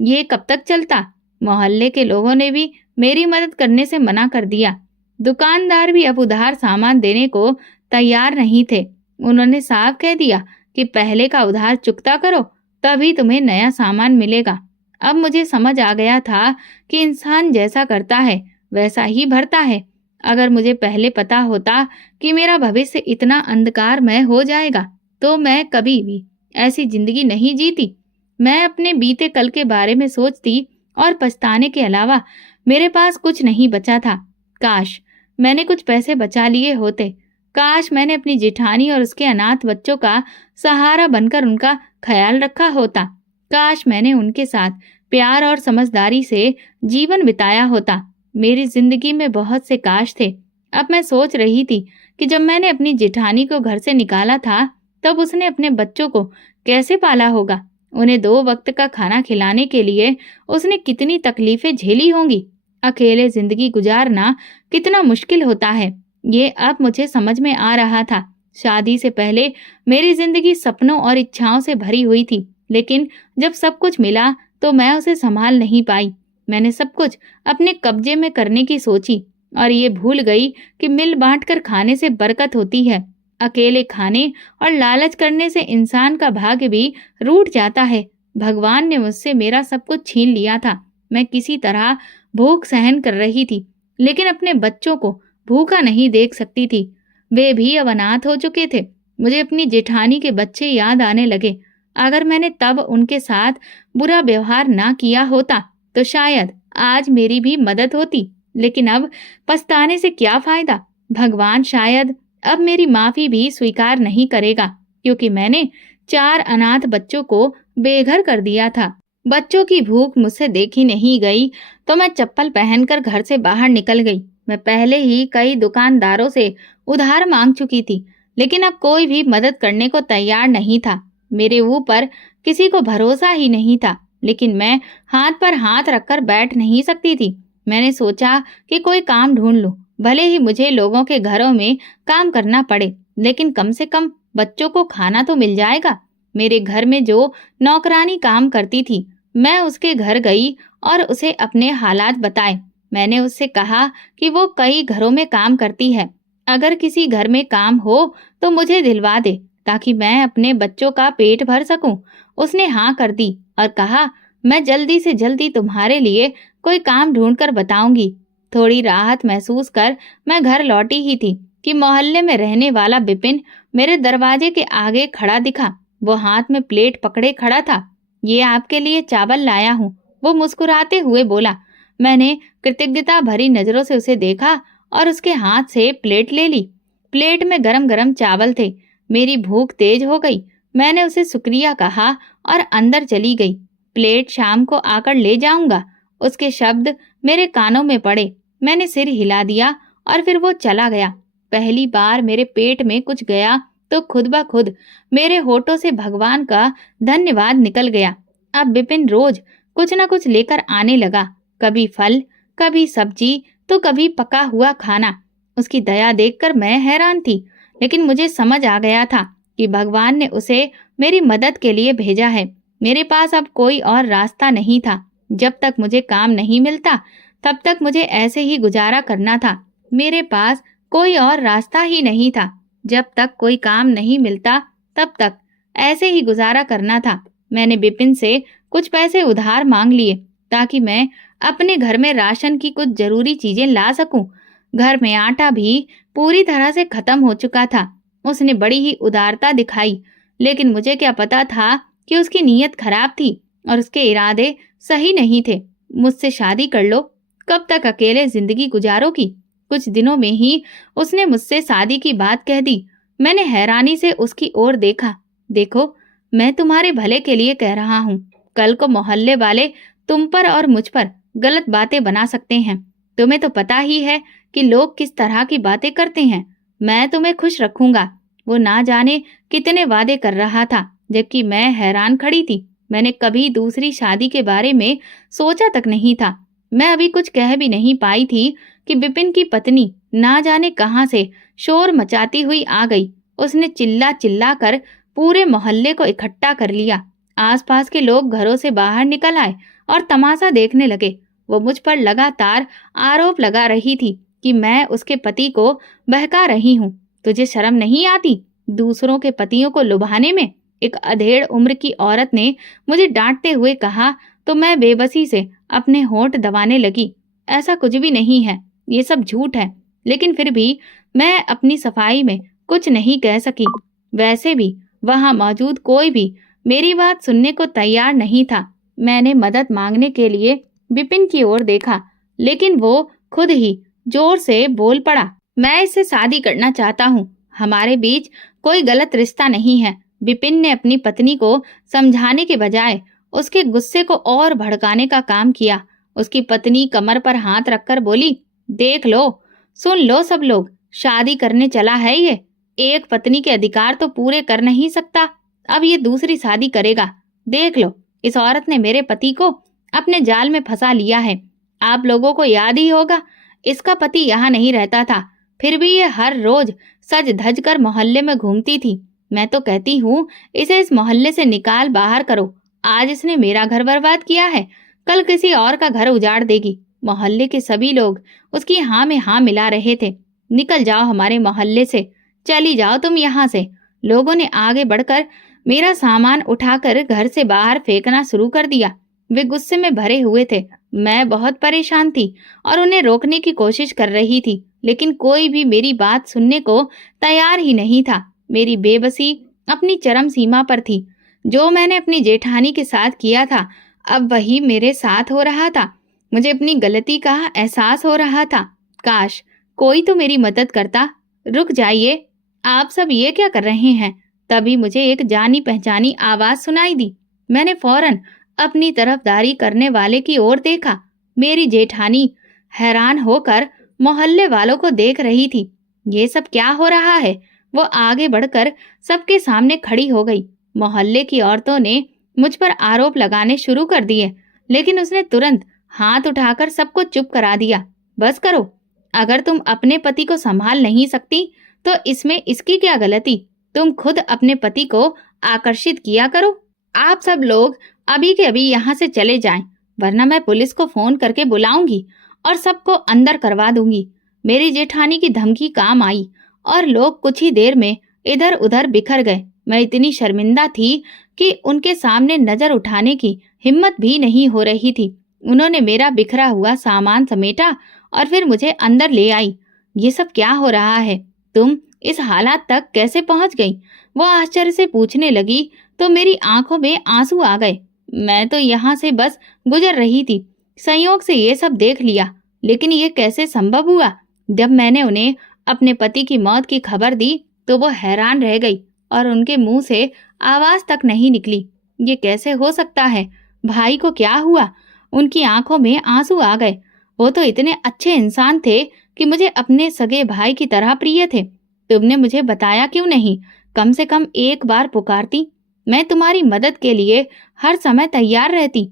ये कब तक चलता? मोहल्ले के लोगों ने भी मेरी मदद करने से मना कर दिया। दुकानदार भी अब उधार सामान देने को तैयार नहीं थे। उन्होंने साफ कह दिया कि पहले का उधार चुकता करो, तभी तुम्हें नया सामान मिलेगा। अब मुझे समझ आ गया था कि इंसान जैसा करता है वैसा ही भरता है। अगर मुझे पहले पता होता कि मेरा भविष्य इतना अंधकारमय हो जाएगा तो मैं कभी भी ऐसी जिंदगी नहीं जीती। मैं अपने बीते कल के बारे में सोचती और पछताने के अलावा मेरे पास कुछ नहीं बचा था। काश मैंने कुछ पैसे बचा लिए होते। काश मैंने अपनी जेठानी और उसके अनाथ बच्चों का सहारा बनकर उनका ख्याल रखा होता। काश मैंने उनके साथ प्यार और समझदारी से जीवन बिताया होता। मेरी जिंदगी में बहुत से काश थे। अब मैं सोच रही थी कि जब मैंने अपनी जेठानी को घर से निकाला था, तब उसने अपने बच्चों को कैसे पाला होगा। उन्हें 2 वक्त का खाना खिलाने के लिए उसने कितनी तकलीफें झेली होंगी। अकेले जिंदगी गुजारना कितना मुश्किल होता है, ये अब मुझे समझ में आ रहा था। शादी से पहले मेरी जिंदगी सपनों और इच्छाओं से भरी हुई थी, लेकिन जब सब कुछ मिला तो मैं उसे संभाल नहीं पाई। मैंने सब कुछ अपने कब्जे में करने की सोची और ये भूल गई कि मिल बांट कर खाने से बरकत होती है। अकेले खाने और लालच करने से इंसान का भाग्य भी रूठ जाता है। भगवान ने मुझसे मेरा सब कुछ छीन लिया था। मैं किसी तरह भूख सहन कर रही थी, लेकिन अपने बच्चों को भूखा नहीं देख सकती थी। वे भी अब अनाथ हो चुके थे। मुझे अपनी जेठानी के बच्चे याद आने लगे। अगर मैंने तब उनके साथ बुरा व्यवहार ना किया होता तो शायद आज मेरी भी मदद होती, लेकिन अब पछताने से क्या फायदा। भगवान शायद अब मेरी माफी भी स्वीकार नहीं करेगा, क्योंकि मैंने 4 अनाथ बच्चों को बेघर कर दिया था। बच्चों की भूख मुझसे देखी नहीं गई तो मैं चप्पल पहनकर घर से बाहर निकल गई। मैं पहले ही कई दुकानदारों से उधार मांग चुकी थी, लेकिन अब कोई भी मदद करने को तैयार नहीं था। मेरे ऊपर किसी को भरोसा ही नहीं था, लेकिन मैं हाथ पर हाथ रखकर बैठ नहीं सकती थी। मैंने सोचा कि कोई काम ढूंढ लूं, भले ही मुझे लोगों के घरों में काम करना पड़े, लेकिन कम से कम बच्चों को खाना तो मिल जाएगा। मेरे घर में जो नौकरानी काम करती थी, मैं उसके घर गई और उसे अपने हालात बताए। मैंने उससे कहा कि वो कई घरों में काम करती है, अगर किसी घर में काम हो तो मुझे दिलवा दे, ताकि मैं अपने बच्चों का पेट भर सकूं। उसने हाँ कर दी और कहा, मैं जल्दी से जल्दी तुम्हारे लिए कोई काम ढूंढ कर बताऊंगी। थोड़ी राहत महसूस कर मैं घर लौटी ही थी कि मोहल्ले में रहने वाला बिपिन मेरे दरवाजे के आगे खड़ा दिखा। वो हाथ में प्लेट पकड़े खड़ा था। ये आपके लिए चावल लाया हूँ, वो मुस्कुराते हुए बोला। मैंने कृतज्ञता भरी नजरों से उसे देखा और उसके हाथ से प्लेट ले ली। प्लेट में गरम गरम चावल थे। मेरी भूख तेज हो गई। मैंने उसे शुक्रिया कहा और अंदर चली गई। प्लेट शाम को आकर ले जाऊंगा, उसके शब्द मेरे कानों में पड़े। मैंने सिर हिला दिया और फिर वो चला गया। पहली बार मेरे पेट में कुछ गया तो खुद ब खुद मेरे होठों से भगवान का धन्यवाद निकल गया। अब बिपिन रोज कुछ न कुछ लेकर आने लगा, कभी फल, कभी सब्जी, तो कभी पका हुआ खाना। उसकी दया देखकर मैं हैरान थी, लेकिन मुझे समझ आ गया था कि भगवान ने उसे मेरी मदद के लिए भेजा है। मेरे पास अब कोई और रास्ता नहीं था। जब तक मुझे काम नहीं मिलता, तब तक मुझे ऐसे ही गुजारा करना था। मेरे पास कोई और रास्ता ही नहीं था। जब तक कोई काम नहीं मिलता, तब तक ऐसे ही गुजारा करना था। मैंने बिपिन से कुछ पैसे उधार मांग लिए, ताकि मैं अपने घर में राशन की कुछ जरूरी चीजें ला सकूं। घर में आटा भी पूरी तरह से खत्म हो चुका था। उसने बड़ी ही उदारता दिखाई, लेकिन मुझे क्या पता था कि उसकी नीयत खराब थी और उसके इरादे सही नहीं थे। मुझसे शादी कर लो, कब तक अकेले जिंदगी गुजारोगी। कुछ दिनों में ही उसने मुझसे शादी की बात कह दी। मैंने हैरानी से उसकी ओर देखा। देखो, मैं तुम्हारे भले के लिए कह रहा हूँ। कल को मोहल्ले वाले तुम पर और मुझ पर गलत बातें बना सकते हैं। तुम्हें तो पता ही है कि लोग किस तरह की बातें करते हैं। मैं तुम्हें खुश रखूंगा। वो ना जाने कितने वादे कर रहा था, जबकि मैं हैरान खड़ी थी। मैंने कभी दूसरी शादी के बारे में सोचा तक नहीं था। मैं अभी कुछ कह भी नहीं पाई थी कि बिपिन की पत्नी ना जाने कहां से शोर मचाती हुई आ गई। उसने चिल्ला चिल्ला कर पूरे मोहल्ले को इकट्ठा कर लिया। आसपास के लोग घरों से बाहर निकल आए और तमाशा देखने लगे। वो मुझ पर लगातार आरोप लगा रही थी कि मैं उसके पति को बहका रही हूँ। तुझे शर्म नहीं आती दूसरों के पतियों को लुभाने में? एक अधेड़ उम्र की औरत ने मुझे डांटते हुए कहा, तो मैं बेबसी से अपने होंठ दबाने लगी। ऐसा कुछ भी नहीं है, ये सब झूठ है। लेकिन फिर भी मैं अपनी सफाई में कुछ नहीं कह सकी। वैसे भी वहां मौजूद कोई भी मेरी बात सुनने को तैयार नहीं था। मैंने मदद मांगने के लिए बिपिन की ओर देखा, लेकिन वो खुद ही जोर से बोल पड़ा, मैं इससे शादी करना चाहता हूँ। हमारे बीच कोई गलत रिश्ता नहीं है। बिपिन ने अपनी पत्नी को समझाने के बजाय उसके गुस्से को और भड़काने का काम किया। उसकी पत्नी कमर पर हाथ रखकर बोली, देख लो, सुन लो सब लोग, शादी करने चला है ये। एक पत्नी के अधिकार तो पूरे कर नहीं सकता, अब ये दूसरी शादी करेगा। देख लो, इस औरत ने मेरे पति को अपने जाल में फंसा लिया है। आप लोगों को याद ही होगा, इसका पति यहाँ नहीं रहता था, फिर भी ये हर रोज सज धज कर मोहल्ले में घूमती थी। मैं तो कहती हूँ इसे इस मोहल्ले से निकाल बाहर करो। आज इसने मेरा घर बर्बाद किया है, कल किसी और का घर उजाड़ देगी। मोहल्ले के सभी लोग उसकी हाँ में हाँ मिला रहे थे। निकल जाओ हमारे मोहल्ले से, चली जाओ तुम यहाँ से। लोगों ने आगे बढ़कर मेरा सामान उठाकर घर से बाहर फेंकना शुरू कर दिया। वे गुस्से में भरे हुए थे। मैं बहुत परेशान थी और उन्हें रोकने की कोशिश कर रही थी, लेकिन कोई भी मेरी बात सुनने को तैयार ही नहीं था। मेरी बेबसी अपनी चरम सीमा पर थी। जो मैंने अपनी जेठानी के साथ किया था, अब वही मेरे साथ हो रहा था। मुझे अपनी गलती का एहसास हो रहा था। काश कोई तो मेरी मदद करता। रुक जाइए, आप सब ये क्या कर रहे हैं? तभी मुझे एक जानी पहचानी आवाज सुनाई दी। मैंने फौरन अपनी तरफदारी करने वाले की ओर देखा। मेरी जेठानी हैरान होकर मोहल्ले वालों को देख रही थी। ये सब क्या हो रहा है? वो आगे बढ़कर सबके सामने खड़ी हो गई। मोहल्ले की औरतों ने मुझ पर आरोप लगाने शुरू कर दिए, लेकिन उसने तुरंत हाथ उठाकर सबको चुप करा दिया। बस करो, अगर तुम अपने पति को संभाल नहीं सकती तो इसमें इसकी क्या गलती? तुम खुद अपने पति को आकर्षित किया करो। आप सब लोग अभी के अभी यहाँ से चले जाएं, वरना मैं पुलिस को फोन करके बुलाऊंगी और सबको अंदर करवा दूंगी। मेरी जेठानी की धमकी काम आई और लोग कुछ ही देर में इधर उधर बिखर गए। मैं इतनी शर्मिंदा थी कि उनके सामने नजर उठाने की हिम्मत भी नहीं हो रही थी। उन्होंने मेरा बिखरा हुआ सामान समेटा और फिर मुझे अंदर ले आई। ये सब क्या हो रहा है? तुम इस हालात तक कैसे पहुंच गई? वो आश्चर्य से पूछने लगी तो मेरी आंखों में आंसू आ गए। मैं तो यहाँ से बस गुजर रही थी, संयोग से ये सब देख लिया, लेकिन ये कैसे संभव हुआ? जब मैंने उन्हें अपने पति की मौत की खबर दी तो वो हैरान रह गई और उनके मुंह से आवाज तक नहीं निकली। ये कैसे हो सकता है? भाई को क्या हुआ? उनकी आंखों में आंसू आ गए। वो तो इतने अच्छे इंसान थे कि मुझे अपने सगे भाई की तरह प्रिय थे। तुमने मुझे बताया क्यों नहीं? कम से कम एक बार पुकारती, मैं तुम्हारी मदद के लिए हर समय तैयार रहती।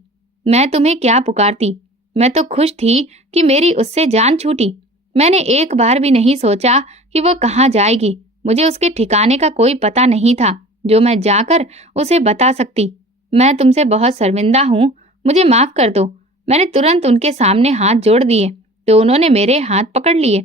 मैं तुम्हें क्या पुकारती? मैं तो खुश थी कि मेरी उससे जान छूटी। मैंने एक बार भी नहीं सोचा कि वो कहाँ जाएगी। मुझे उसके ठिकाने का कोई पता नहीं था जो मैं जाकर उसे बता सकती। मैं तुमसे बहुत शर्मिंदा हूँ, मुझे माफ कर दो। मैंने तुरंत उनके सामने हाथ जोड़ दिए तो उन्होंने मेरे हाथ पकड़ लिए।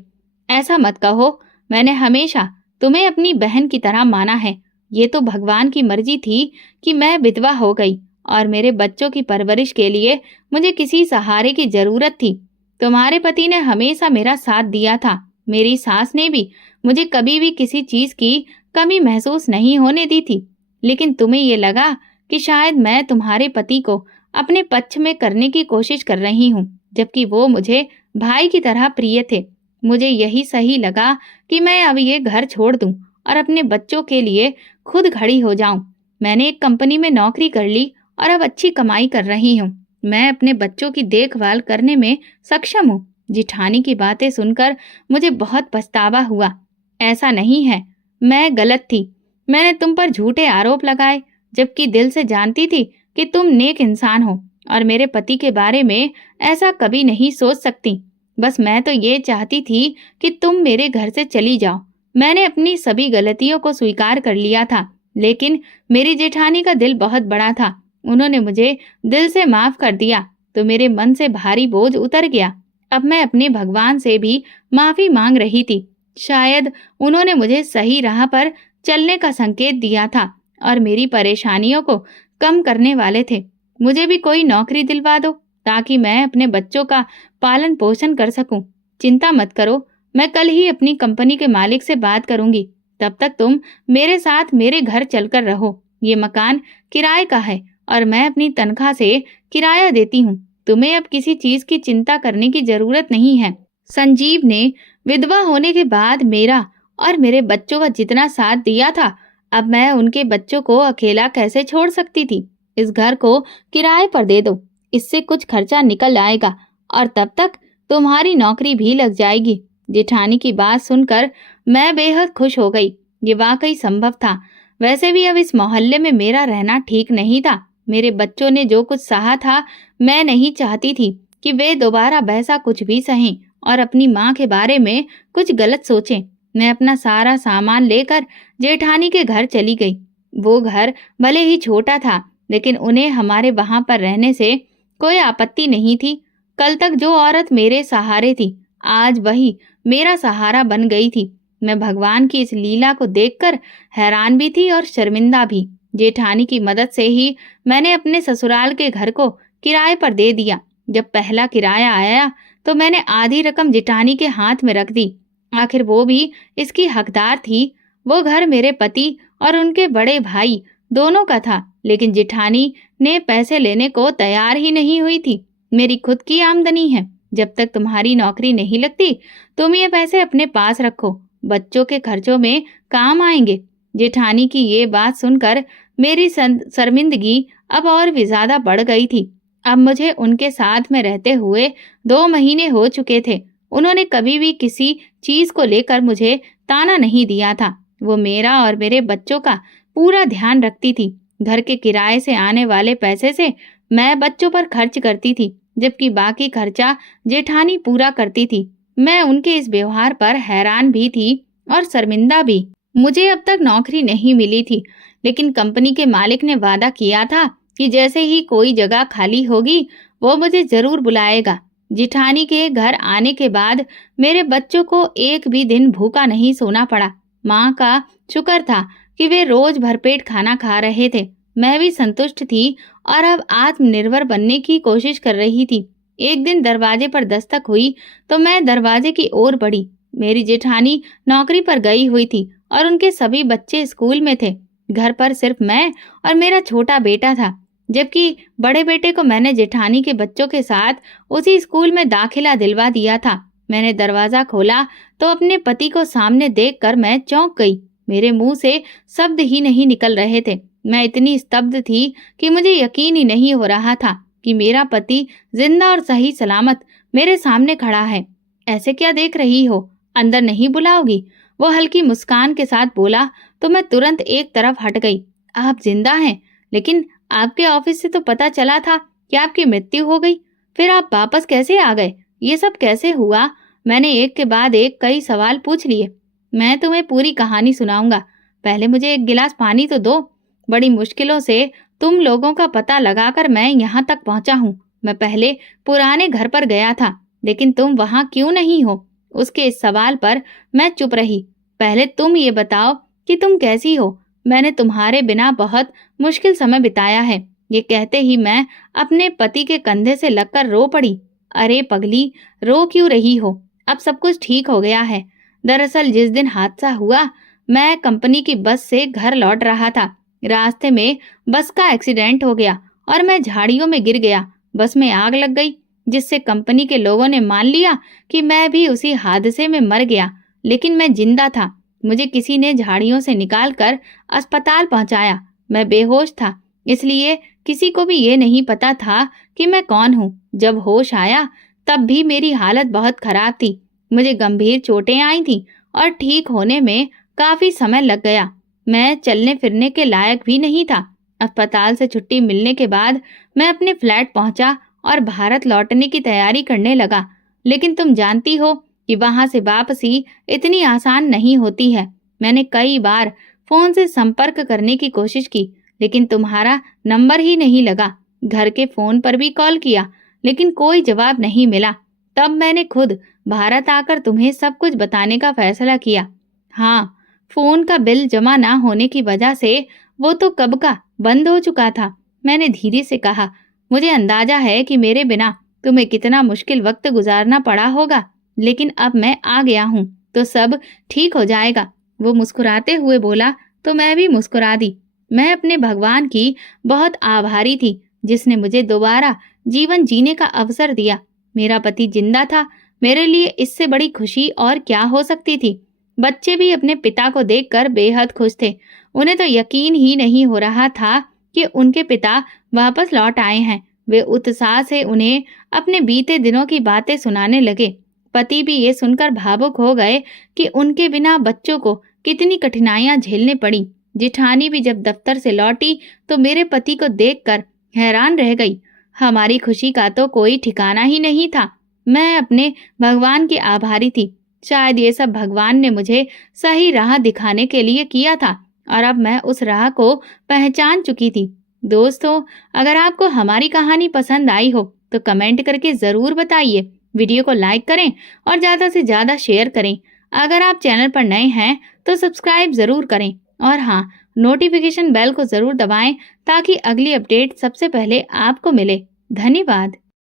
ऐसा मत कहो, मैंने हमेशा तुम्हें अपनी बहन की तरह माना है। ये तो भगवान की मर्जी थी कि मैं विधवा हो गई और मेरे बच्चों की परवरिश के लिए मुझे किसी सहारे की जरूरत थी। तुम्हारे पति ने हमेशा मेरा साथ दिया था। मेरी सास ने भी मुझे कभी भी किसी चीज की कमी महसूस नहीं होने दी थी। लेकिन तुम्हें ये लगा कि शायद मैं तुम्हारे पति को अपने पक्ष में करने की कोशिश कर रही हूँ, जबकि वो मुझे भाई की तरह प्रिय थे। मुझे यही सही लगा कि मैं अब ये घर छोड़ दूं और अपने बच्चों के लिए खुद खड़ी हो जाऊं। मैंने एक कंपनी में नौकरी कर ली और अब अच्छी कमाई कर रही हूँ। मैं अपने बच्चों की देखभाल करने में सक्षम हूँ। जिठानी की बातें सुनकर मुझे बहुत पछतावा हुआ। ऐसा नहीं है, मैं गलत थी। मैंने तुम पर झूठे आरोप लगाए, जबकि दिल से जानती थी कि तुम नेक इंसान हो और मेरे पति के बारे में ऐसा कभी नहीं सोच सकती। बस मैं तो ये चाहती थी कि तुम मेरे घर से चली जाओ। मैंने अपनी सभी गलतियों को स्वीकार कर लिया था, लेकिन मेरी जेठानी का दिल बहुत बड़ा था। उन्होंने मुझे दिल से माफ कर दिया तो मेरे मन से भारी बोझ उतर गया। अब मैं अपने भगवान से भी माफी मांग रही थी। शायद उन्होंने मुझे सही राह पर चलने का संकेत दिया था और मेरी परेशानियों को कम करने वाले थे। मुझे भी कोई नौकरी दिलवा दो ताकि मैं अपने बच्चों का पालन पोषण कर सकूं। चिंता मत करो, मैं कल ही अपनी कंपनी के मालिक से बात करूंगी। तब तक तुम मेरे साथ मेरे घर चलकर रहो। ये मकान किराए का है और मैं अपनी तनख्वाह से किराया देती हूँ। तुम्हें अब किसी चीज की चिंता करने की जरूरत नहीं है। संजीव ने विधवा होने के बाद मेरा और मेरे बच्चों का जितना साथ दिया था, अब मैं उनके बच्चों को अकेला कैसे छोड़ सकती थी। इस घर को किराए पर दे दो, इससे कुछ खर्चा निकल आएगा और तब तक तुम्हारी नौकरी भी लग जाएगी। जेठानी की बात सुनकर मैं बेहद खुश हो गई। ये वाकई संभव था। वैसे भी अब इस मोहल्ले में मेरा रहना ठीक नहीं था। मेरे बच्चों ने जो कुछ सहा था, मैं नहीं चाहती थी कि वे दोबारा वैसा कुछ भी सहें और अपनी माँ के बारे में कुछ गलत सोचें। मैं अपना सारा सामान लेकर जेठानी के घर चली गई। वो घर भले ही छोटा था, लेकिन उन्हें हमारे वहां पर रहने से कोई आपत्ति नहीं थी। कल तक जो औरत मेरे सहारे थी, आज वही मेरा सहारा बन गई थी। मैं भगवान की इस लीला को देखकर हैरान भी थी और शर्मिंदा भी। जेठानी की मदद से ही मैंने अपने ससुराल के घर को किराए पर दे दिया। जब पहला किराया आया तो मैंने आधी रकम जेठानी के हाथ में रख दी। आखिर वो भी इसकी हकदार थी। वो घर मेरे पति और उनके बड़े भाई दोनों का था, लेकिन जेठानी ने पैसे लेने को तैयार ही नहीं हुई थी। मेरी खुद की आमदनी है, जब तक तुम्हारी नौकरी नहीं लगती तुम ये पैसे अपने पास रखो, बच्चों के खर्चों में काम आएंगे। जेठानी की ये बात सुनकर मेरी शर्मिंदगी अब और भी ज्यादा बढ़ गई थी। अब मुझे उनके साथ में रहते हुए 2 महीने हो चुके थे। उन्होंने कभी भी किसी चीज को लेकर मुझे ताना नहीं दिया था। वो मेरा और मेरे बच्चों का पूरा ध्यान रखती थी। घर के किराए से आने वाले पैसे से मैं बच्चों पर खर्च करती थी, जबकि बाकी खर्चा जेठानी पूरा करती थी। मैं उनके इस व्यवहार पर हैरान भी थी और शर्मिंदा भी। मुझे अब तक नौकरी नहीं मिली थी, लेकिन कंपनी के मालिक ने वादा किया था कि जैसे ही कोई जगह खाली होगी वो मुझे जरूर बुलाएगा। जेठानी के घर आने के बाद मेरे बच्चों को एक भी दिन भूखा नहीं सोना पड़ा। माँ का शुक्र था कि वे रोज भरपेट खाना खा रहे थे। मैं भी संतुष्ट थी और अब आत्मनिर्भर बनने की कोशिश कर रही थी। एक दिन दरवाजे पर दस्तक हुई तो मैं दरवाजे की ओर बढ़ी। मेरी जेठानी नौकरी पर गई हुई थी और उनके सभी बच्चे स्कूल में थे। घर पर सिर्फ मैं और मेरा छोटा बेटा था, जबकि बड़े बेटे को मैंने जेठानी के बच्चों के साथ उसी स्कूल में दाखिला दिलवा दिया था। मैंने दरवाजा खोला तो अपने पति को सामने देखकर मैं चौंक गई। मेरे मुंह से शब्द ही नहीं निकल रहे थे। मैं इतनी स्तब्ध थी कि मुझे यकीन ही नहीं हो रहा था कि मेरा पति जिंदा और सही सलामत मेरे सामने खड़ा है। ऐसे क्या देख रही हो, अंदर नहीं बुलाओगी? वो हल्की मुस्कान के साथ बोला तो मैं तुरंत एक तरफ हट गई। आप जिंदा हैं, लेकिन आपके ऑफिस से तो पता चला था कि आपकी मृत्यु हो गई। फिर आप वापस कैसे आ गए? ये सब कैसे हुआ? मैंने एक के बाद एक कई सवाल पूछ लिए। मैं तुम्हें पूरी कहानी सुनाऊंगा, पहले मुझे एक गिलास पानी तो दो। बड़ी मुश्किलों से तुम लोगों का पता लगाकर मैं यहाँ तक पहुँचा हूँ। मैं पहले पुराने घर पर गया था, लेकिन तुम वहाँ क्यों नहीं हो? उसके इस सवाल पर मैं चुप रही। पहले तुम ये बताओ कि तुम कैसी हो? मैंने तुम्हारे बिना बहुत मुश्किल समय बिताया है। ये कहते ही मैं अपने पति के कंधे से लगकर रो पड़ी। अरे पगली, रो क्यों रही हो? अब सब कुछ ठीक हो गया है। दरअसल जिस दिन हादसा हुआ, मैं कंपनी की बस से घर लौट रहा था। रास्ते में बस का एक्सीडेंट हो गया और मैं झाड़ियों में गिर गया। बस में आग लग गई, जिससे कंपनी के लोगों ने मान लिया कि मैं भी उसी हादसे में मर गया, लेकिन मैं जिंदा था। मुझे किसी ने झाड़ियों से निकालकर अस्पताल पहुंचाया। मैं बेहोश था, इसलिए किसी को भी ये नहीं पता था कि मैं कौन हूँ। जब होश आया तब भी मेरी हालत बहुत खराब थी। मुझे गंभीर चोटें आई थीं और ठीक होने में काफी समय लग गया। मैं चलने फिरने के लायक भी नहीं था। अस्पताल से छुट्टी मिलने के बाद मैं अपने फ्लैट पहुंचा और भारत लौटने की तैयारी करने लगा। लेकिन तुम जानती हो कि वहां से वापसी इतनी आसान नहीं होती है। मैंने कई बार फोन से संपर्क करने की कोशिश की, लेकिन तुम्हारा नंबर ही नहीं लगा। घर के फोन पर भी कॉल किया, लेकिन कोई जवाब नहीं मिला। तब मैंने खुद भारत आकर तुम्हें सब कुछ बताने का फैसला किया। हाँ, फोन का बिल जमा ना होने की वजह से वो तो कब का बंद हो चुका था। मैंने धीरे से कहा, मुझे अंदाजा है कि मेरे बिना तुम्हें कितना मुश्किल वक्त गुजारना पड़ा होगा, लेकिन अब मैं आ गया हूँ तो सब ठीक हो जाएगा। वो मुस्कुराते हुए बोला तो मैं भी मुस्कुरा दी। मैं अपने भगवान की बहुत आभारी थी, जिसने मुझे दोबारा जीवन जीने का अवसर दिया। मेरा पति जिंदा था, मेरे लिए इससे बड़ी खुशी और क्या हो सकती थी। बच्चे भी अपने पिता को देखकर बेहद खुश थे। उन्हें तो यकीन ही नहीं हो रहा था कि उनके पिता वापस लौट आए हैं। वे उत्साह से उन्हें अपने बीते दिनों की बातें सुनाने लगे। पति भी ये सुनकर भावुक हो गए कि उनके बिना बच्चों को कितनी कठिनाइयां झेलने पड़ी। जिठानी भी जब दफ्तर से लौटी तो मेरे पति को देखकर हैरान रह गई। हमारी खुशी का तो कोई ठिकाना ही नहीं था। मैं अपने भगवान की आभारी थी। शायद ये सब भगवान ने मुझे सही राह दिखाने के लिए किया था और अब मैं उस राह को पहचान चुकी थी। दोस्तों, अगर आपको हमारी कहानी पसंद आई हो तो कमेंट करके ज़रूर बताइए। वीडियो को लाइक करें और ज़्यादा से ज़्यादा शेयर करें। अगर आप चैनल पर नए हैं तो सब्सक्राइब ज़रूर करें और हाँ, नोटिफिकेशन बेल को ज़रूर दबाएं ताकि अगली अपडेट सबसे पहले आपको मिले। धन्यवाद।